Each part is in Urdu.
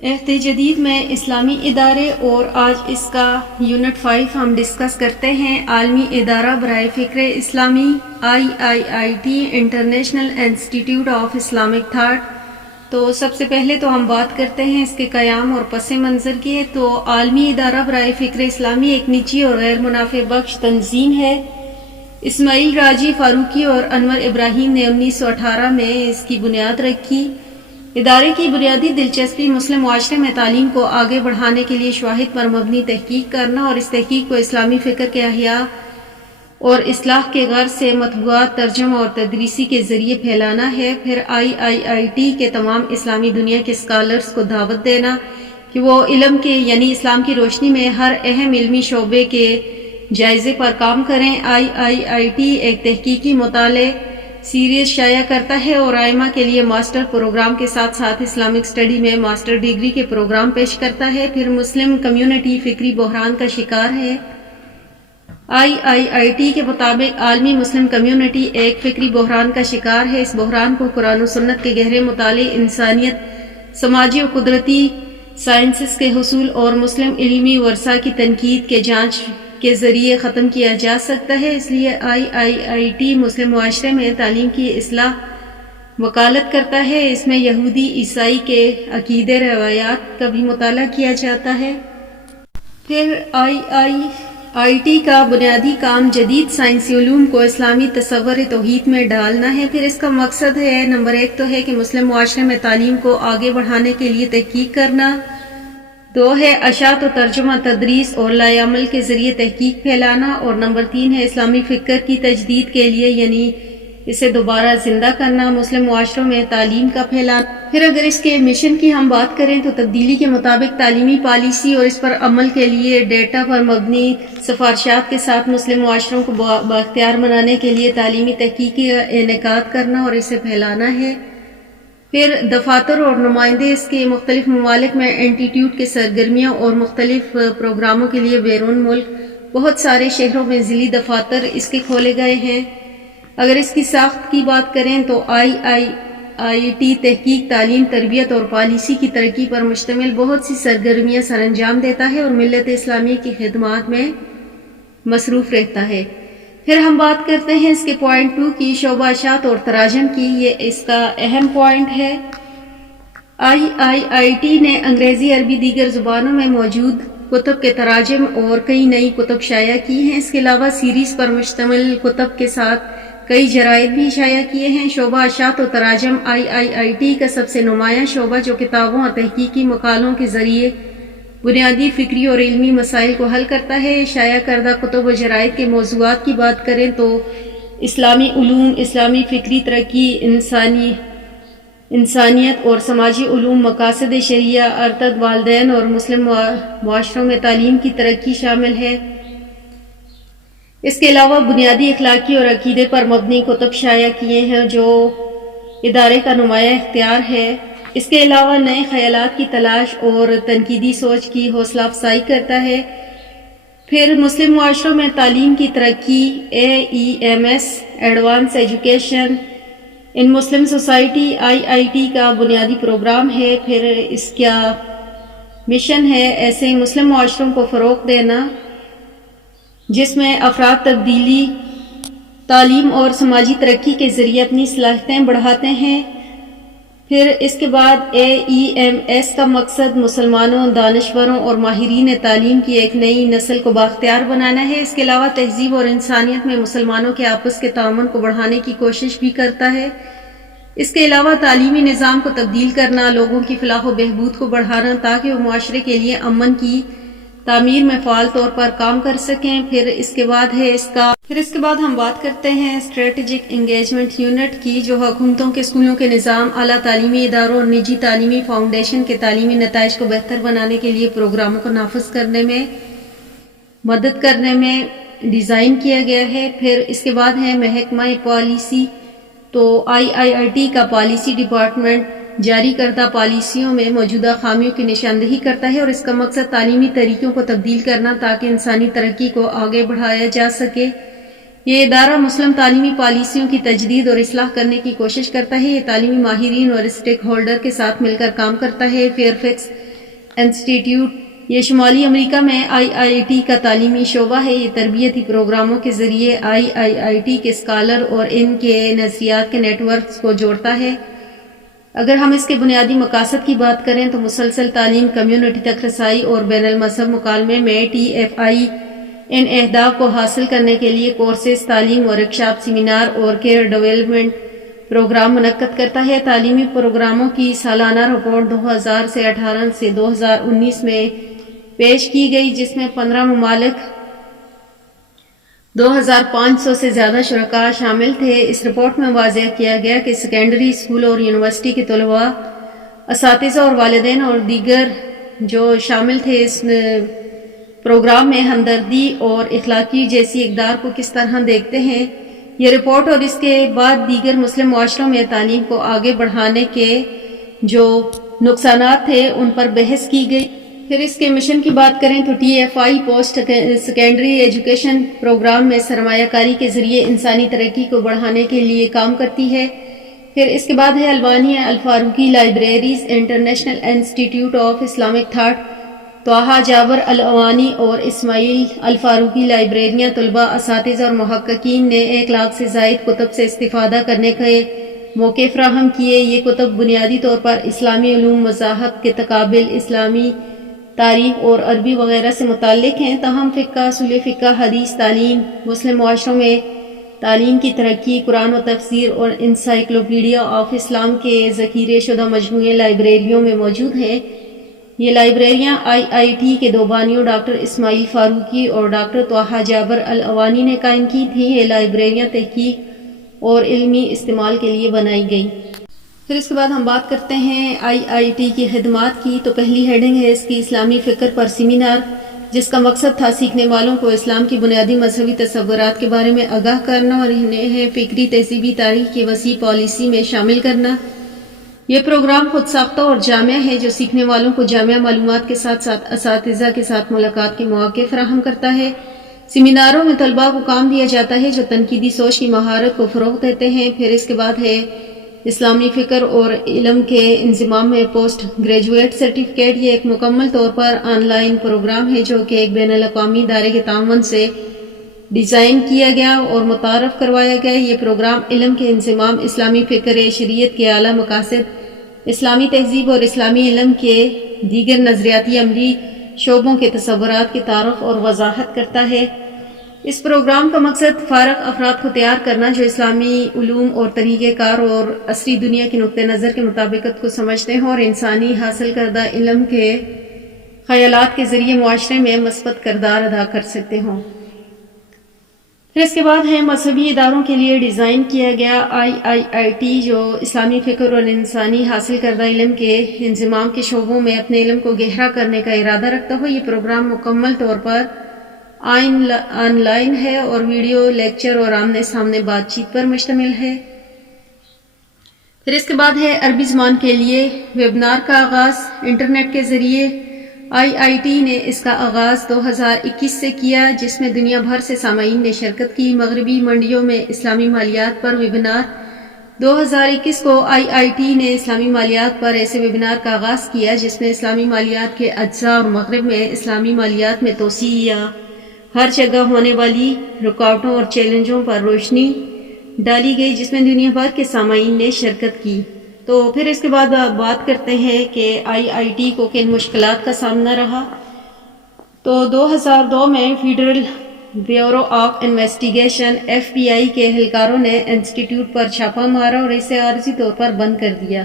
عہد جدید میں اسلامی ادارے، اور آج اس کا یونٹ 5 ہم ڈسکس کرتے ہیں۔ عالمی ادارہ برائے فکر اسلامی IIIT international Institute of Islamic thought. تو سب سے پہلے تو ہم بات کرتے ہیں اس کے قیام اور پس منظر کی۔ تو عالمی ادارہ برائے فکر اسلامی ایک نجی اور غیر منافع بخش تنظیم ہے۔ اسماعیل راجی فاروقی اور انور ابراہیم نے 1918 میں اس کی بنیاد رکھی۔ ادارے کی بنیادی دلچسپی مسلم معاشرے میں تعلیم کو آگے بڑھانے کے لیے شواہد پر مبنی تحقیق کرنا اور اس تحقیق کو اسلامی فکر کے احیاء اور اصلاح کے غرض سے مطبوعات، ترجمہ اور تدریسی کے ذریعے پھیلانا ہے۔ پھر IIIT کے تمام اسلامی دنیا کے اسکالرز کو دعوت دینا کہ وہ علم کے یعنی اسلام کی روشنی میں ہر اہم علمی شعبے کے جائزے پر کام کریں۔ IIIT ایک تحقیقی مطالعے سیریز شائع کرتا ہے اور ائمہ کے لیے ماسٹر پروگرام کے ساتھ ساتھ اسلامک اسٹڈی میں ماسٹر ڈگری کے پروگرام پیش کرتا ہے۔ پھر مسلم کمیونٹی فکری بحران کا شکار ہے۔ IIIT کے مطابق عالمی مسلم کمیونٹی ایک فکری بحران کا شکار ہے۔ اس بحران کو قرآن و سنت کے گہرے مطالعے، انسانیت، سماجی و قدرتی سائنسز کے حصول اور مسلم علمی ورثہ کی تنقید کے جانچ کے ذریعے ختم کیا جا سکتا ہے۔ اس لیے IIIT مسلم معاشرے میں تعلیم کی اصلاح وکالت کرتا ہے۔ اس میں یہودی، عیسائی کے عقیدے، روایات کا بھی مطالعہ کیا جاتا ہے۔ پھر IIIT کا بنیادی کام جدید سائنسی علوم کو اسلامی تصور توحید میں ڈالنا ہے۔ پھر اس کا مقصد ہے، نمبر 1 تو ہے کہ مسلم معاشرے میں تعلیم کو آگے بڑھانے کے لیے تحقیق کرنا، 2 ہے اشاعت و ترجمہ، تدریس اور لائے عمل کے ذریعے تحقیق پھیلانا، اور نمبر 3 ہے اسلامی فکر کی تجدید کے لیے یعنی اسے دوبارہ زندہ کرنا، مسلم معاشروں میں تعلیم کا پھیلانا۔ پھر اگر اس کے مشن کی ہم بات کریں تو تبدیلی کے مطابق تعلیمی پالیسی اور اس پر عمل کے لیے ڈیٹا پر مبنی سفارشات کے ساتھ مسلم معاشروں کو بااختیار بنانے کے لیے تعلیمی تحقیق کا انعقاد کرنا اور اسے پھیلانا ہے۔ پھر دفاتر اور نمائندے اس کے مختلف ممالک میں انسٹیٹیوٹ کے سرگرمیوں اور مختلف پروگراموں کے لیے بیرون ملک بہت سارے شہروں میں ذیلی دفاتر اس کے کھولے گئے ہیں۔ اگر اس کی ساخت کی بات کریں تو IIIT تحقیق، تعلیم، تربیت اور پالیسی کی ترقی پر مشتمل بہت سی سرگرمیاں سر انجام دیتا ہے اور ملت اسلامیہ کی خدمات میں مصروف رہتا ہے۔ پھر ہم بات کرتے ہیں اس کے پوائنٹ 2 کی، شعبہ اشاعت اور تراجم کی۔ یہ اس کا اہم پوائنٹ ہے۔ IIIT نے انگریزی، عربی، دیگر زبانوں میں موجود کتب کے تراجم اور کئی نئی کتب شائع کی ہیں۔ اس کے علاوہ سیریز پر مشتمل کتب کے ساتھ کئی جرائد بھی شائع کیے ہیں۔ شعبہ اشاعت و تراجم IIIT کا سب سے نمایاں شعبہ جو کتابوں اور تحقیقی مقالوں کے ذریعے بنیادی فکری اور علمی مسائل کو حل کرتا ہے۔ شائع کردہ کتب و جرائد کے موضوعات کی بات کریں تو اسلامی علوم، اسلامی فکری ترقی، انسانیت اور سماجی علوم، مقاصد شرعیہ، ارتد، والدین اور مسلم معاشروں میں تعلیم کی ترقی شامل ہے۔ اس کے علاوہ بنیادی اخلاقی اور عقیدے پر مبنی کتب شائع کیے ہیں جو ادارے کا نمایاں اختیار ہے۔ اس کے علاوہ نئے خیالات کی تلاش اور تنقیدی سوچ کی حوصلہ افزائی کرتا ہے۔ پھر مسلم معاشروں میں تعلیم کی ترقی، AEMS ایڈوانس ایجوکیشن ان مسلم سوسائٹی IIT کا بنیادی پروگرام ہے۔ پھر اس کا مشن ہے ایسے مسلم معاشروں کو فروغ دینا جس میں افراد تبدیلی، تعلیم اور سماجی ترقی کے ذریعے اپنی صلاحیتیں بڑھاتے ہیں۔ پھر اس کے بعد AEMS کا مقصد مسلمانوں، دانشوروں اور ماہرین تعلیم کی ایک نئی نسل کو بااختیار بنانا ہے۔ اس کے علاوہ تہذیب اور انسانیت میں مسلمانوں کے آپس کے تعاون کو بڑھانے کی کوشش بھی کرتا ہے۔ اس کے علاوہ تعلیمی نظام کو تبدیل کرنا، لوگوں کی فلاح و بہبود کو بڑھانا تاکہ وہ معاشرے کے لیے امن کی تعمیر میں فعال طور پر کام کر سکیں۔ پھر اس کے بعد ہم بات کرتے ہیں اسٹریٹجک انگیجمنٹ یونٹ کی، جو حکومتوں کے اسکولوں کے نظام، اعلیٰ تعلیمی اداروں اور نجی تعلیمی فاؤنڈیشن کے تعلیمی نتائج کو بہتر بنانے کے لیے پروگراموں کو نافذ کرنے میں مدد کرنے میں ڈیزائن کیا گیا ہے۔ پھر اس کے بعد ہے محکمہ پالیسی۔ تو IIIT کا پالیسی ڈپارٹمنٹ جاری کردہ پالیسیوں میں موجودہ خامیوں کی نشاندہی کرتا ہے اور اس کا مقصد تعلیمی طریقوں کو تبدیل کرنا تاکہ انسانی ترقی کو آگے بڑھایا جا سکے۔ یہ ادارہ مسلم تعلیمی پالیسیوں کی تجدید اور اصلاح کرنے کی کوشش کرتا ہے۔ یہ تعلیمی ماہرین اور اسٹیک ہولڈر کے ساتھ مل کر کام کرتا ہے۔ فیئرفیکس انسٹیٹیوٹ یہ شمالی امریکہ میں IIT کا تعلیمی شعبہ ہے۔ یہ تربیتی پروگراموں کے ذریعے IIT کے اسکالر اور ان کے نظریات کے نیٹ ورکس کو جوڑتا ہے۔ اگر ہم اس کے بنیادی مقاصد کی بات کریں تو مسلسل تعلیم، کمیونٹی تک رسائی اور بین المذہب مکالمے میں TFI ان اہداف کو حاصل کرنے کے لیے کورسز، تعلیم، ورکشاپ، سیمینار اور کیئر ڈیولپمنٹ پروگرام منعقد کرتا ہے۔ تعلیمی پروگراموں کی سالانہ رپورٹ 2018 سے 2019 میں پیش کی گئی، جس میں 15 ممالک 2500 سے زیادہ شرکاء شامل تھے۔ اس رپورٹ میں واضح کیا گیا کہ سیکنڈری اسکول اور یونیورسٹی کے طلباء، اساتذہ اور والدین اور دیگر جو شامل تھے اس پروگرام میں ہمدردی اور اخلاقی جیسی اقدار کو کس طرح دیکھتے ہیں۔ یہ رپورٹ اور اس کے بعد دیگر مسلم معاشروں میں تعلیم کو آگے بڑھانے کے جو نقصانات تھے ان پر بحث کی گئی۔ پھر اس کے مشن کی بات کریں تو TFI post secondary education program میں سرمایہ کاری کے ذریعے انسانی ترقی کو بڑھانے کے لیے کام کرتی ہے۔ پھر اس کے بعد ہے Alwani Alfaruqi libraries, International Institute of Islamic Thought, Taha Jabir Alwani اور اسماعیل الفاروقی لائبریریاں طلباء، اساتذہ اور محققین نے 1 لاکھ سے زائد کتب سے استفادہ کرنے کے موقع فراہم کیے۔ یہ کتب بنیادی طور پر اسلامی علوم، مذاہب کے تقابل، اسلامی تاریخ اور عربی وغیرہ سے متعلق ہیں۔ تاہم فقہ، اصول فقہ، حدیث، تعلیم، مسلم معاشروں میں تعلیم کی ترقی، قرآن و تفسیر اور انسائکلوپیڈیا آف اسلام کے ذخیرہ شدہ مجموعے لائبریریوں میں موجود ہیں۔ یہ لائبریریاں IIT کے 2 بانیوں ڈاکٹر اسماعیل فاروقی اور ڈاکٹر طه جابر الوانی نے قائم کی تھیں۔ یہ لائبریریاں تحقیق اور علمی استعمال کے لیے بنائی گئیں۔ پھر اس کے بعد ہم بات کرتے ہیں IIT کی خدمات کی، تو پہلی ہیڈنگ ہے اس کی اسلامی فکر پر سیمینار، جس کا مقصد تھا سیکھنے والوں کو اسلام کی بنیادی مذہبی تصورات کے بارے میں آگاہ کرنا اور انہیں فکری تہذیبی تاریخ کی وسیع پالیسی میں شامل کرنا۔ یہ پروگرام خود ساختہ اور جامع ہے جو سیکھنے والوں کو جامع معلومات کے ساتھ ساتھ اساتذہ کے ساتھ ملاقات کے مواقع فراہم کرتا ہے۔ سیمیناروں میں طلباء کو کام دیا جاتا ہے جو تنقیدی سوچ کی مہارت کو فروغ دیتے ہیں۔ پھر اس کے بعد ہے اسلامی فکر اور علم کے انضمام میں پوسٹ گریجویٹ سرٹیفکیٹ۔ یہ ایک مکمل طور پر آن لائن پروگرام ہے جو کہ ایک بین الاقوامی ادارے کے تعاون سے ڈیزائن کیا گیا اور متعارف کروایا گیا۔ یہ پروگرام علم کے انضمام، اسلامی فکر، شریعت کے اعلیٰ مقاصد، اسلامی تہذیب اور اسلامی علم کے دیگر نظریاتی عملی شعبوں کے تصورات کی تعارف اور وضاحت کرتا ہے۔ اس پروگرام کا مقصد فارغ افراد کو تیار کرنا جو اسلامی علوم اور طریقہ کار اور عصری دنیا کے نقطہ نظر کے مطابقت کو سمجھتے ہوں اور انسانی حاصل کردہ علم کے خیالات کے ذریعے معاشرے میں مثبت کردار ادا کر سکتے ہوں۔ پھر اس کے بعد ہے مذہبی اداروں کے لیے ڈیزائن کیا گیا IIT جو اسلامی فکر اور انسانی حاصل کردہ علم کے انضمام کے شعبوں میں اپنے علم کو گہرا کرنے کا ارادہ رکھتا ہو۔ یہ پروگرام مکمل طور پر آن لائن ہے اور ویڈیو لیکچر اور آمنے سامنے بات چیت پر مشتمل ہے۔ پھر اس کے بعد ہے عربی زبان کے لیے ویبنار کا آغاز انٹرنیٹ کے ذریعے۔ IIT نے اس کا آغاز 2021 سے کیا جس میں دنیا بھر سے سامعین نے شرکت کی۔ مغربی منڈیوں میں اسلامی مالیات پر ویبنار 2021 کو IIT نے اسلامی مالیات پر ایسے ویبنار کا آغاز کیا جس میں اسلامی مالیات کے اجزاء اور مغرب میں اسلامی مالیات میں توسیع یا ہر جگہ ہونے والی رکاوٹوں اور چیلنجوں پر روشنی ڈالی گئی جس میں دنیا بھر کے سامعین نے شرکت کی۔ تو پھر اس کے بعد بات کرتے ہیں کہ IIT کو کن مشکلات کا سامنا رہا۔ تو 2002 میں federal bureau of investigation FBI کے اہلکاروں نے انسٹیٹیوٹ پر چھاپہ مارا اور اسے عارضی طور پر بند کر دیا۔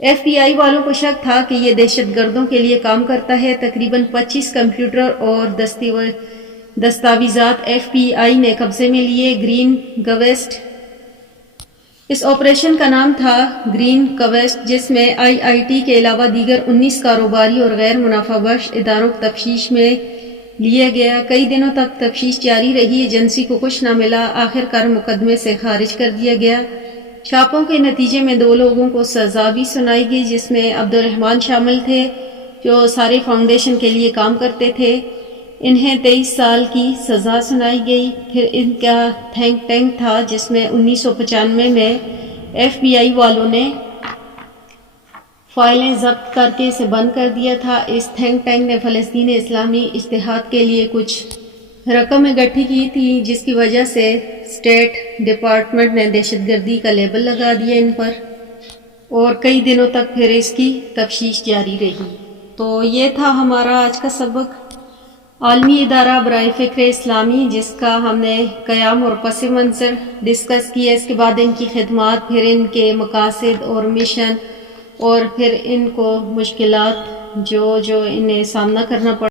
FBI والوں کو شک تھا کہ یہ دہشت گردوں کے لیے کام کرتا ہے۔ تقریباً 25 کمپیوٹر اور دستاویزات FBI نے قبضے میں لیے۔ گرین کویسٹ اس آپریشن کا نام تھا گرین کویسٹ جس میں IIT کے علاوہ دیگر 19 کاروباری اور غیر منافع بخش اداروں کو تفتیش میں لیا گیا۔ کئی دنوں تک تفتیش جاری رہی، ایجنسی کو کچھ نہ ملا، آخر کار مقدمے سے خارج کر دیا گیا۔ چھاپوں کے نتیجے میں 2 لوگوں کو سزا بھی سنائی گئی جس میں عبدالرحمان شامل تھے جو سارے فاؤنڈیشن کے لیے کام کرتے تھے۔ انہیں 23 سال کی سزا سنائی گئی۔ پھر ان کا تھنک ٹینک تھا جس میں 1995 میں FBI والوں نے فائلیں ضبط کر کے اسے بند کر دیا تھا۔ اس تھنک ٹینک نے فلسطین اسلامی اتحاد کے لیے کچھ رقم اکٹھی کی تھی، جس کی وجہ سے اسٹیٹ ڈپارٹمنٹ نے دہشت گردی کا لیبل لگا دیا ان پر، اور کئی دنوں تک پھر اس کی تفتیش جاری رہی۔ تو یہ تھا ہمارا آج کا سبق، عالمی ادارہ برائے فکر اسلامی، جس کا ہم نے قیام اور پس منظر ڈسکس کیا۔ اس کے بعد ان کی خدمات، پھر ان کے مقاصد اور مشن، اور پھر ان کو مشکلات جو انہیں سامنا کرنا پڑا۔